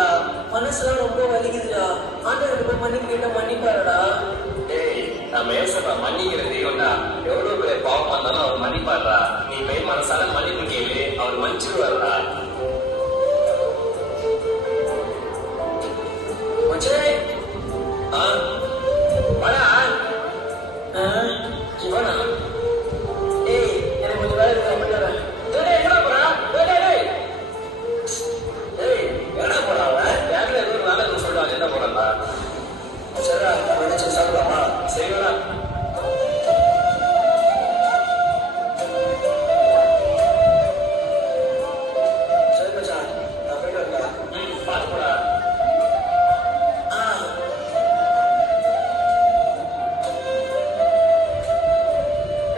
முடியலடா. மனசுலாம் ரொம்ப வலிக்குதுடா. ஆண்டவர்கிட்ட போய் மன்னிப்பு கேட்டா மன்னிப்பாருடா. டேய், நம்ம ஏசப்பா மன்னிக்கிற தெய்வம்டா. எவ்வளவு பெரிய பாவமா இருந்தாலும் அவர் மன்னிப்பாருடா. நீ போய் மனசால மன்னிப்பு கேளு, அவர் மன்னிச்சிருவாருடா. மச்சே, ஆ, வாடா. இவனா? ஏய், எனக்கு கொஞ்சம் வேலை இருக்கு, அப்புறம் வரேன். டேய், எங்கடா போறா? டேய். ஏய், எங்கடா போறா அவன்? பேங்க்ல ஏதோ ஒரு வேலை இருக்குன்னு சொல்லிட்டு என்ன போறான்டா? சரிடா, நம்ம என்ன சொல்லி சாப்பிடலாமா? சரிடா. சரி மச்சான், நான் போயிட்டு வரேன்டா. பாத்து போடா.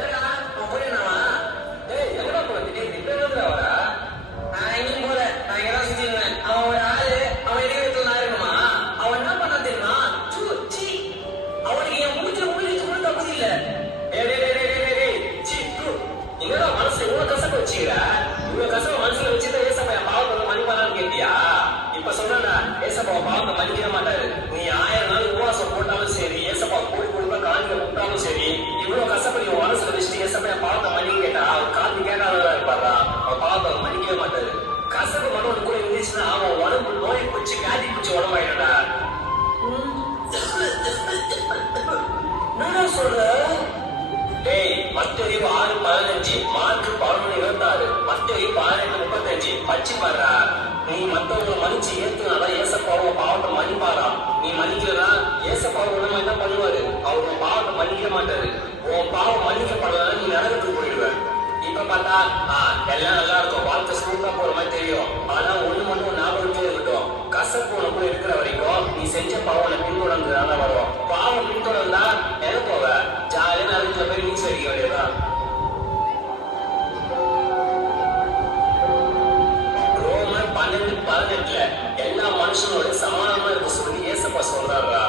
ஏடா, அவன் போயிட்டானா? டேய், எங்கடா போற? திடீர்னு இப்ப எங்கடா வரா? நான் எங்கேயும் போல, நான் இங்கதான் சுத்தி இருந்தேன். அவன் ஒரு ஆளு, அவன் இடைவெளியில் நான் இருக்கணுமா? அவன் என்ன பண்ணா தெரியுமா? சூ, சீ, அவனுக்கு என் மூஞ்சில மூஞ்சி கூட தகுதி இல்ல. டேய். சீ, து. என்னடா மனசு இவ்வளவு கசப்பு வச்சுக்கிற? இவ்வளவு கசப்பு மனசுல வச்சுதான் ஏசப்பா என் பாவத்தை மன்னிப்பானான்னு கேட்டியா? இப்ப சொல்றேன்டா, ஏசப்பா உன் பாவத்தை மன்னிக்கவே மாட்டாரு. நீ 1000 நாள் உபவாசம் போட்டாலும் சரி, ஏசப்பா கோடி கோடிப்பா காணிக்க விட்டாலும் சரி, இவ்வளவு கசப்பு நீ உன் மனசுல வச்சுட்டு ஏசப்பா என் பாவத்தை மன்னிக்க கேட்டா, அவர் காத்து கேட்காதவரா இருப்பாரா? அவன் பாவத்தை அவர் மன்னிக்கவே மாட்டாரு. கசப்பு மனோடு கூட இருந்துச்சுன்னா அவன் உடம்பு நோய் பிடிச்சி வியாதி பிடிச்சி உடம்பாயிடா. என்னடா சொல்ற? டேய், மத்தேயு 6:15, மார்க் 11:26, மத்தேயு 18:35 படிச்சு பாருடா. நீ மத்தவங்களை மன்னிச்சு ஏத்துனாதான் ஏசப்பா உன் பாவத்தை மன்னிப்பாரா. நீ மன்னிக்கலனா ஏசப்பா உடனே என்ன பண்ணுவாரு? அவர் உன் பாவத்தை மன்னிக்க மாட்டாரு. உன் பாவம் மன்னிக்கப்படலாம், நீ நரகத்துக்கு போயிடுவ. இப்ப பார்த்தா எல்லாம் நல்லா இருக்கும், வாழ்க்கை ஸ்மூத்தா போற மாதிரி தெரியும். ஆனா ஒண்ணு மட்டும் ஞாபகத்தே இருக்கட்டும், கசப்பு உனக்குள்ள இருக்கிற வரைக்கும் நீ செஞ்ச பாவம் பின்தொடர்ந்துதான வரும். பாவம் பின்தொடர்ந்தா எது போவ? ஜாலியா நரகத்துல போய் நீச்சல் அடிக்க வேண்டியதுதான். ரோமர் 12:18 எல்லா மனுஷனோட சமானமா இருக்க சொல்லி ஏசப்பா சொல்றாரா.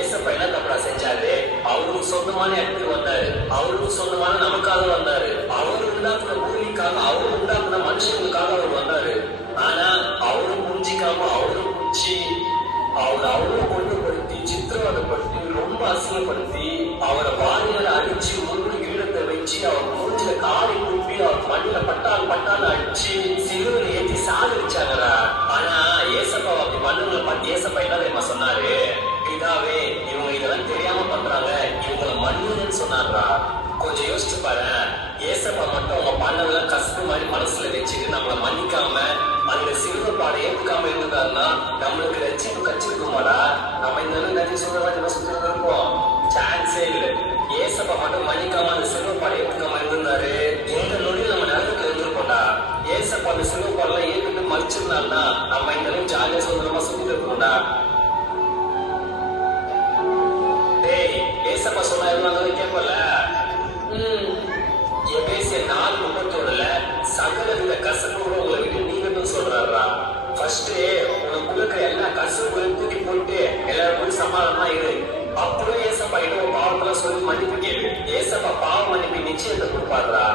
ஏசப்பா என்ன தப்பா செஞ்சாரு? அவருக்கு சொந்தமான இடத்துக்கு வந்தாரு, அவருக்கு சொந்தமான நமக்காக வந்தாரு, அவரு உண்டாக்குன பூமிக்காக, அவரு உண்டாக்குன மனுஷங்களுக்காக அவர் வந்தாரு. ஆனா அவரு புரிஞ்சிக்காம அவரு புடிச்சு அவரை கொண்டுபடுத்தி சித்திரவதைப்படுத்தி ரொம்ப அசிங்கப்படுத்தி அவரை வாரியால அடிச்சு முழு ஈழத்தை வச்சு அவர் மூஞ்சில காலை குப்பி அவர் மண்ணில பட்டால் அடிச்சு சிலுவையில ஏற்றி சாதிச்சாங்கடா. ஆனா ஏசப்பா அப்படி மண்ணுங்களை பார்த்து ஏசப்பா என்ன தெரியுமா சொன்னாரு? பிதாவே, இவங்க இதெல்லாம் தெரியாம பண்றாங்க, இவங்களை மன்னிங்கன்னு சொன்னாரா. கொஞ்சம் யோசிச்சு பாரு. ஏசப்பா மட்டும் அவங்க பண்ணதெல்லாம் கஷ்ட மாதிரி மனசுல வச்சுட்டு நம்மளை மன்னிக்காம அந்த சிலுவை பாடை ஏற்றுக்காம இருந்ததாருன்னா நம்மளுக்கு ரட்சிப்பு கச்சிருக்குமாடா? நம்ம இந்த நிறைய சொல்ல சுத்தி இருப்போம். சான்ஸே இல்லை. ஏசப்பா மட்டும் மன்னிக்காம அந்த சிலுவை பாடை ஏற்றுக்காம இருந்தாரு, எந்த நொடியில் நம்ம நரகத்துல இருந்திருப்போம்டா. ஏசப்பா அந்த சிலுவை பாடெல்லாம் ஏற்றுட்டு மதிச்சிருந்தாருன்னா நம்ம இந்த அளவுக்கு ஜாலியா சுதந்திரமா சுத்திட்டு இருக்கணும்டா. டேய், ஏசப்பா சொன்னா இருந்தாலும் கேட்பல. எபேசியர் 4:31 சகலவித கசப்புகளும் உங்களை விட்டு நீங்கன்னு சொல்றாரா. ஃபர்ஸ்ட் உனக்குள்ள இருக்கிற எல்லா கசப்புகளையும் தூக்கி போட்டு எல்லாரும் போய் சமாதானமா இரு. அப்படியே ஏசப்பா கிட்ட ஒரு பாவத்தெல்லாம் சொல்லி மன்னிப்பு கேளு. ஏசப்பா பாவ மன்னிப்பு நிச்சயத்தை கொடுப்பாருடா.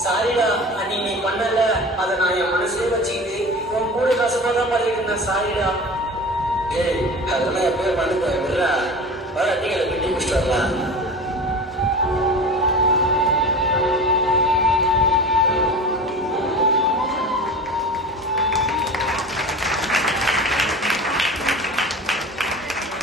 சாரிடா, அன்னைக்கு நீ பண்ணல, அதை நான் என் மனசுல வச்சுக்கிட்டு உன் கூட கசப்பாதான் பண்ணிட்டு இருந்தேன். சாரிடா. ஏய், அதெல்லாம் எப்பயும் மன்னிப்பு விடுறா. வர டீ குடிச்சிட்டு வரலாம்.